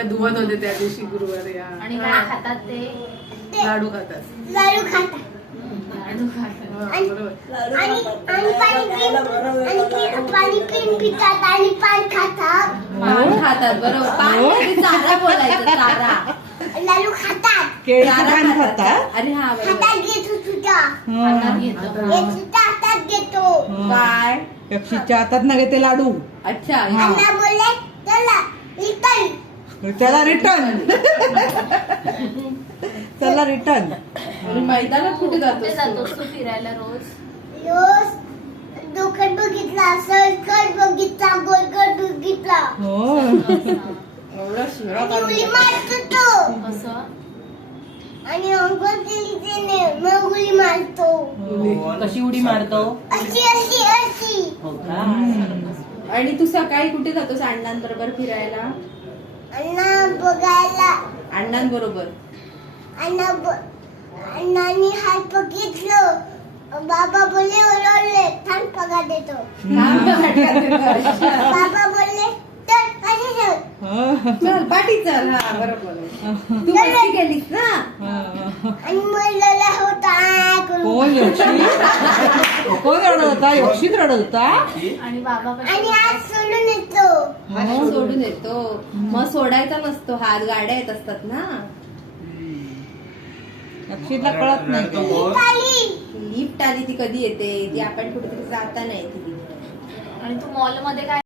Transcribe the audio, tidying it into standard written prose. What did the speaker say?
आपल्या धुवत होते त्या दिवशी गुरुवारी. आणि काय खातात ते? लाडू खातात. लाडू खातात. पाणी पितात आणि पान खातात. पान खातात बरोबर. पान म्हणजे चारा बोलायचं, चारा. लाडू खातात. केळीचं पान खातात. आणि हा हातात घेतो तुझ्या. हातात घेतो. हातात घेतो. काय पेप्सीच्या हातात ना घेते लाडू. अच्छा अण्णा बोलले चला रिटर्न. त्याला रिटर्न. चला रिटर्न. आणि मैदानात कुठे कुठे जातो? जातोस तू फिरायला रोज? रोज डोकं बघितला, सर्कल बघितला, गोलगट बघितला. हो. एवढं शिरा आणि उडी मारतो तो. कसं? आणि अंघोळ केली त्याने मग उडी मारतो. कशी उडी मारतो? अशी अशी अशी. हो का? आणि तू सकाळी कुठे जातोस अण्णांबरोबर फिरायला? अण्णा बघायला. अण्णांबरोबर? अण्णांनी हात बघितलं. बाबा बोलले ओरडले थांब पगार देतो. बाबा बोलले चल कशी चल. चल पाठी चल. हा बरोबर. तू मस्ती केलीस ना? आणि मला होता कोण यक्षी? कोण रडत होता? यक्षीत रडत होता. आणि बाबा आणि आज सोडून येतो. हात सोडून येतो. मग सोडायचा नसतो, हात गाड्या येत असतात ना. यक्षीला कळत नाही. खाली लिफ्ट आली ती कधी येते? ती आपण कुठेतरी जाता नाही ती. आणि तू मॉल मध्ये काय